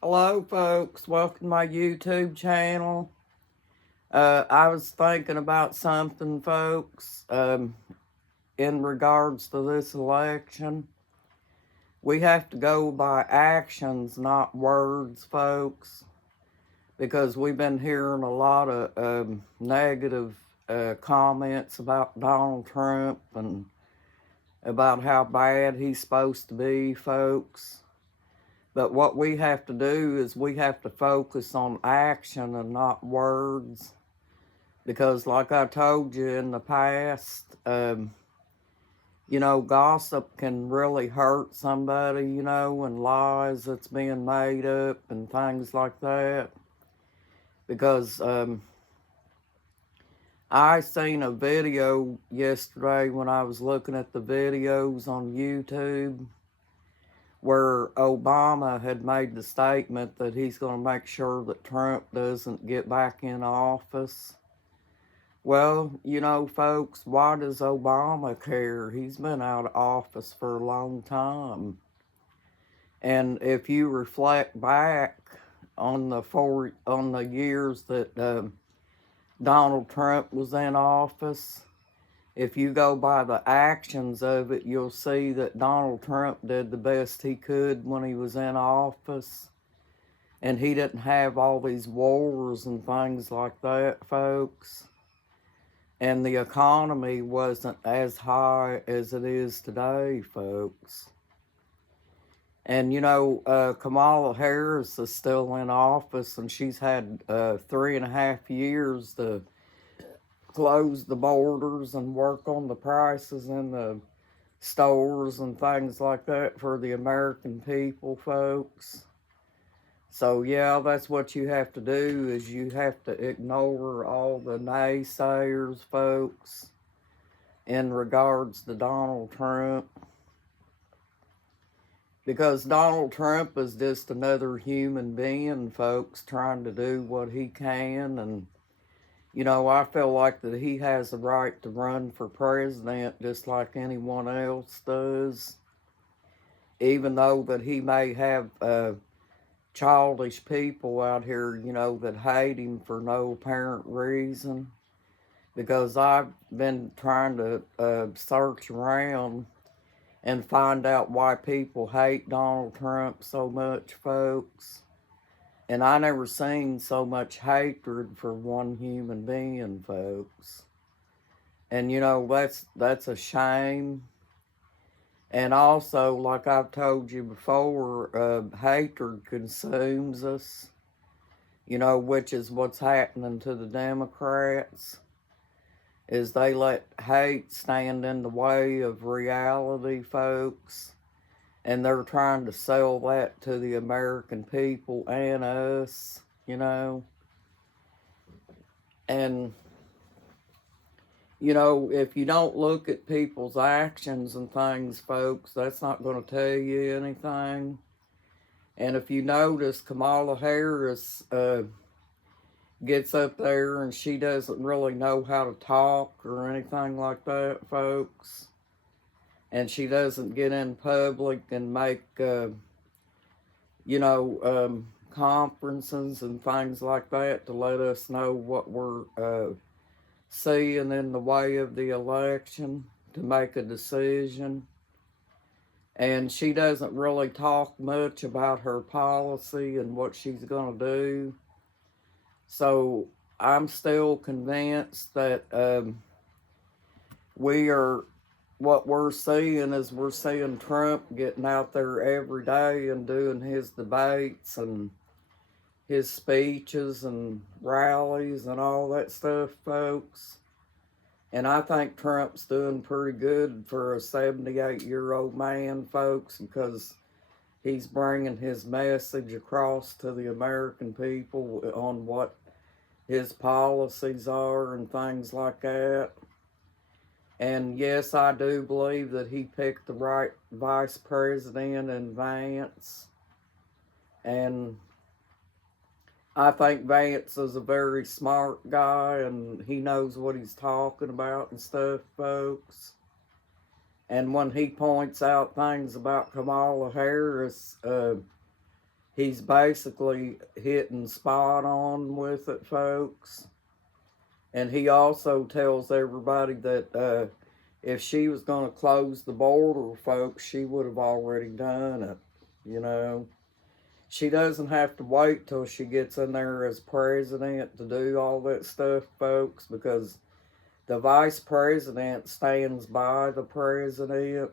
Hello, folks. Welcome to my YouTube channel. I was thinking about something, folks, in regards to this election. We have to go by actions, not words, folks, because we've been hearing a lot of negative comments about Donald Trump and about how bad he's supposed to be, folks. But what we have to do is we have to focus on action and not words. Because, like I told you in the past, gossip can really hurt somebody, and lies that's being made up and things like that. Because I seen a video yesterday when I was looking at the videos on YouTube where Obama had made the statement that he's going to make sure that Trump doesn't get back in office. Well, folks, why does Obama care? He's been out of office for a long time. And if you reflect back on the years that Donald Trump was in office, if you go by the actions of it, you'll see that Donald Trump did the best he could when he was in office. And he didn't have all these wars and things like that, folks. And the economy wasn't as high as it is today, folks. And Kamala Harris is still in office, and she's had 3.5 years to close the borders and work on the prices in the stores and things like that for the American people, folks. So yeah, that's what you have to do, is you have to ignore all the naysayers, folks, in regards to Donald Trump. Because Donald Trump is just another human being, folks, trying to do what he can. And, I feel like that he has the right to run for president just like anyone else does. Even though that he may have childish people out here, that hate him for no apparent reason. Because I've been trying to search around and find out why people hate Donald Trump so much, folks. And I never seen so much hatred for one human being, folks. And that's a shame. And also, like I've told you before, hatred consumes us, which is what's happening to the Democrats, is they let hate stand in the way of reality, folks. And they're trying to sell that to the American people and us, And, if you don't look at people's actions and things, folks, that's not going to tell you anything. And if you notice, Kamala Harris gets up there and she doesn't really know how to talk or anything like that, folks. And she doesn't get in public and make, conferences and things like that to let us know what we're seeing in the way of the election to make a decision. And she doesn't really talk much about her policy and what she's going to do. So I'm still convinced that what we're seeing is we're seeing Trump getting out there every day and doing his debates and his speeches and rallies and all that stuff, folks. And I think Trump's doing pretty good for a 78-year-old man, folks, because he's bringing his message across to the American people on what his policies are and things like that. And yes, I do believe that he picked the right vice president in Vance. And I think Vance is a very smart guy and he knows what he's talking about and stuff, folks. And when he points out things about Kamala Harris, he's basically hitting spot on with it, folks. And he also tells everybody that if she was going to close the border, folks, she would have already done it, you know. She doesn't have to wait till she gets in there as president to do all that stuff, folks, because the vice president stands by the president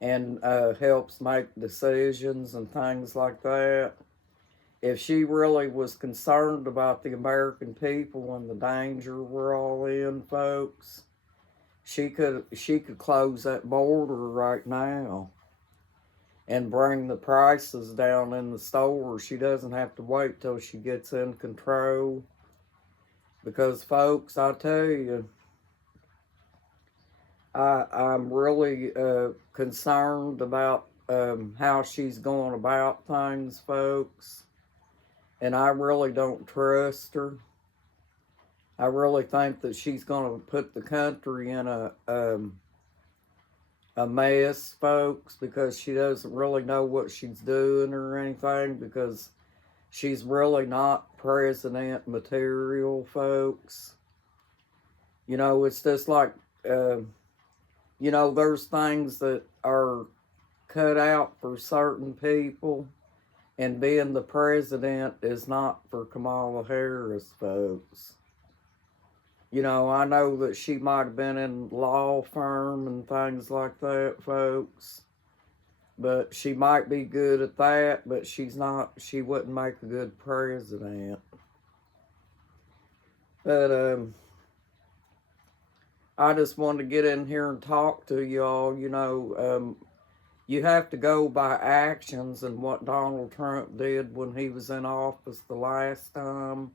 and helps make decisions and things like that. If she really was concerned about the American people and the danger we're all in, folks, she could close that border right now and bring the prices down in the stores. She doesn't have to wait till she gets in control. Because, folks, I tell you, I'm really concerned about how she's going about things, folks. And I really don't trust her. I really think that she's going to put the country in a mess, folks, because she doesn't really know what she's doing or anything, because she's really not president material, folks. You know, it's just like, you know, there's things that are cut out for certain people, and being the president is not for Kamala Harris, folks. You know, I know that she might have been in law firm and things like that, folks. But she might be good at that, but she's not, she wouldn't make a good president. But, I just wanted to get in here and talk to y'all. You know, you have to go by actions and what Donald Trump did when he was in office the last time,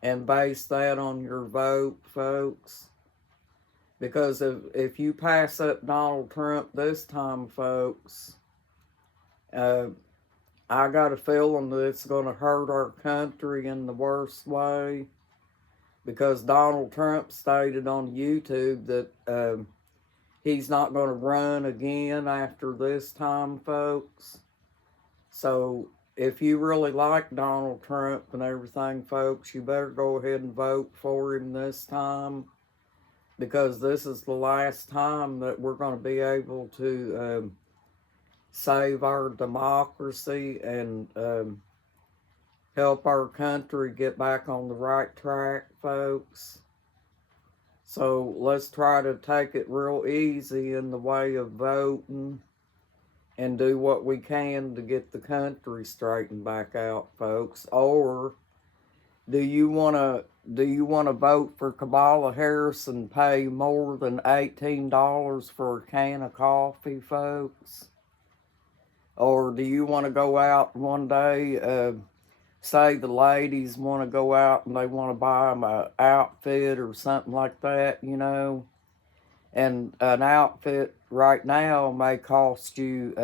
and base that on your vote, folks. Because if you pass up Donald Trump this time, folks, I got a feeling that it's going to hurt our country in the worst way. Because Donald Trump stated on YouTube that he's not going to run again after this time, folks. So if you really like Donald Trump and everything, folks, you better go ahead and vote for him this time, because this is the last time that we're going to be able to save our democracy and help our country get back on the right track, folks. So let's try to take it real easy in the way of voting and do what we can to get the country straightened back out, folks. Or do you want to vote for Kamala Harris and pay more than $18 for a can of coffee, folks? Or do you want to go out one day, say the ladies want to go out and they want to buy them an outfit or something like that, you know? And an outfit right now may cost you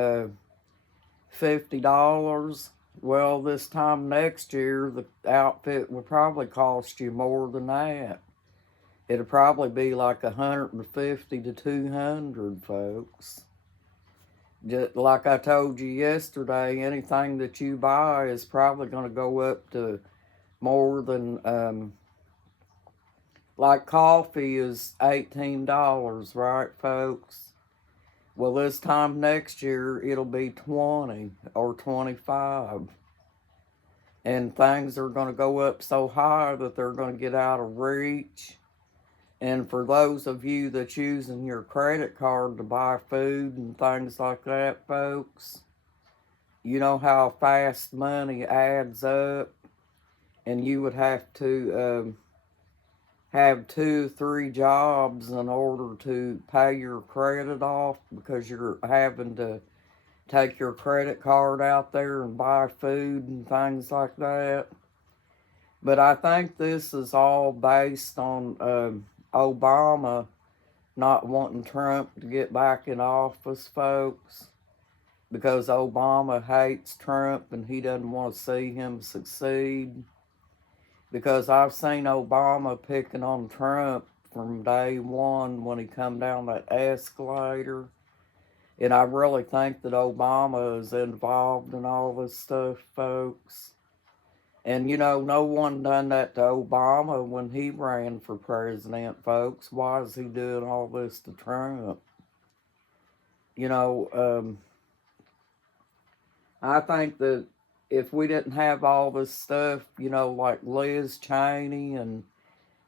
$50. Well, this time next year, the outfit would probably cost you more than that. It'll probably be like $150 to $200, folks. Just like I told you yesterday, anything that you buy is probably going to go up to more than, like coffee is $18, right, folks? Well, this time next year, it'll be 20 or 25. And things are going to go up so high that they're going to get out of reach. And for those of you that's using your credit card to buy food and things like that, folks, you know how fast money adds up. And you would have to have 2-3 jobs in order to pay your credit off, because you're having to take your credit card out there and buy food and things like that. But I think this is all based on Obama not wanting Trump to get back in office, folks, because Obama hates Trump and he doesn't want to see him succeed. Because I've seen Obama picking on Trump from day one when he come down that escalator. And I really think that Obama is involved in all this stuff, folks. And you know, no one done that to Obama when he ran for president, folks. Why is he doing all this to Trump? You know, I think that if we didn't have all this stuff, you know, like Liz Cheney and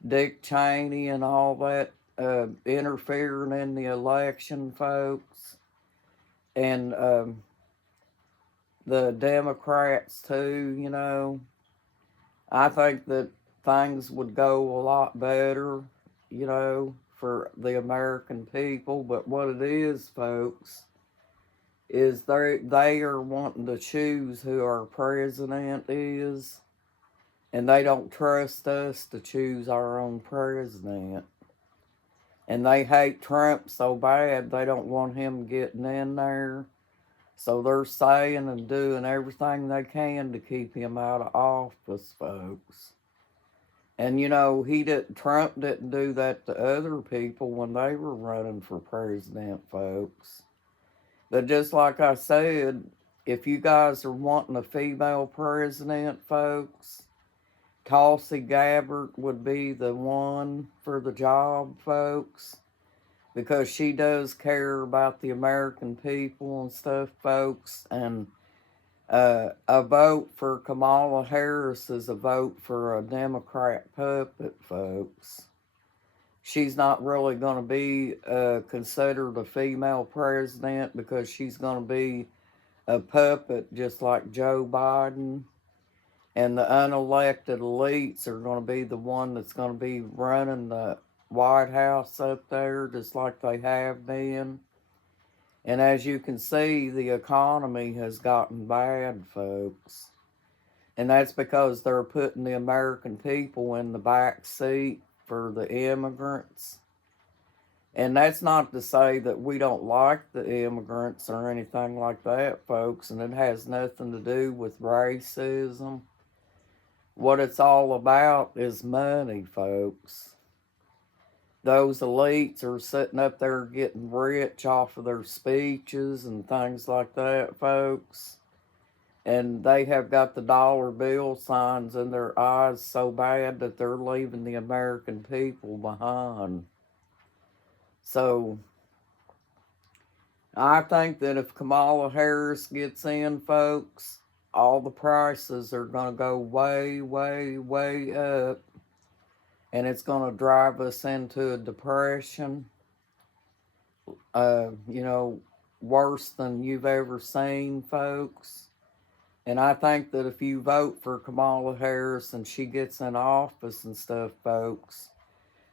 Dick Cheney and all that interfering in the election, folks, and the Democrats too, you know, I think that things would go a lot better, you know, for the American people. But what it is, folks, is they are wanting to choose who our president is, and they don't trust us to choose our own president. And they hate Trump so bad they don't want him getting in there. So they're saying and doing everything they can to keep him out of office, folks. And you know, Trump didn't do that to other people when they were running for president, folks. But just like I said, if you guys are wanting a female president, folks, Tulsi Gabbard would be the one for the job, folks, because she does care about the American people and stuff, folks. And a vote for Kamala Harris is a vote for a Democrat puppet, folks. She's not really going to be considered a female president because she's going to be a puppet just like Joe Biden. And the unelected elites are going to be the one that's going to be running the White House up there just like they have been. And as you can see, the economy has gotten bad, folks. And that's because they're putting the American people in the back seat for the immigrants. And that's not to say that we don't like the immigrants or anything like that, folks. And it has nothing to do with racism. What it's all about is money, folks. Those elites are sitting up there getting rich off of their speeches and things like that, folks. And they have got the dollar bill signs in their eyes so bad that they're leaving the American people behind. So I think that if Kamala Harris gets in, folks, all the prices are going to go way, way, way up. And it's going to drive us into a depression, you know, worse than you've ever seen, folks. And I think that if you vote for Kamala Harris and she gets in office and stuff, folks,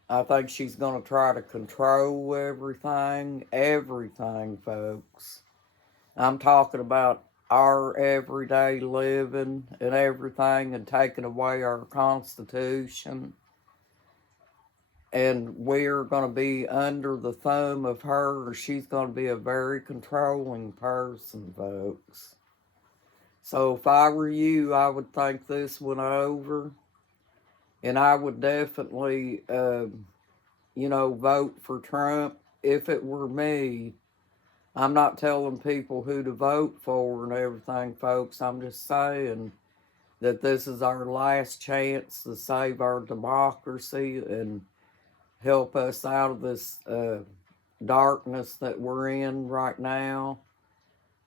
I think she's going to try to control everything, folks. I'm talking about our everyday living and everything and taking away our Constitution. And we're going to be under the thumb of her, or she's going to be a very controlling person, folks. So if I were you, I would think this one over. And I would definitely, you know, vote for Trump if it were me. I'm not telling people who to vote for and everything, folks. I'm just saying that this is our last chance to save our democracy and help us out of this darkness that we're in right now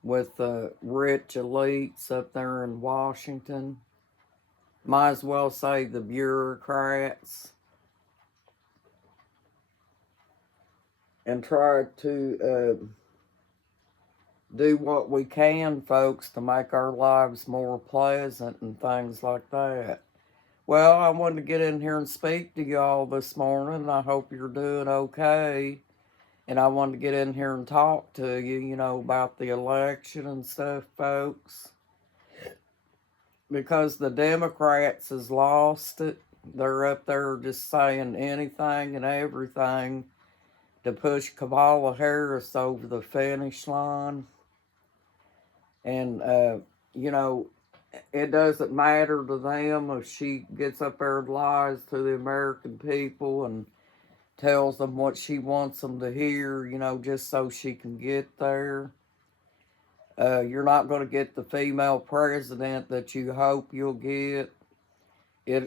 with the rich elites up there in Washington. Might as well say the bureaucrats. And try to do what we can, folks, to make our lives more pleasant and things like that. Well, I wanted to get in here and speak to y'all this morning. I hope you're doing okay. And I wanted to get in here and talk to you, you know, about the election and stuff, folks. Because the Democrats has lost it. They're up there just saying anything and everything to push Kamala Harris over the finish line. And, you know, it doesn't matter to them if she gets up there and lies to the American people and tells them what she wants them to hear, you know, just so she can get there. You're not going to get the female president that you hope you'll get.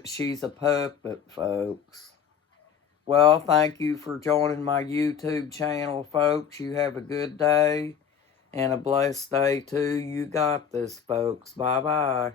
She's a puppet, folks. Well, thank you for joining my YouTube channel, folks. You have a good day and a blessed day, too. You got this, folks. Bye-bye.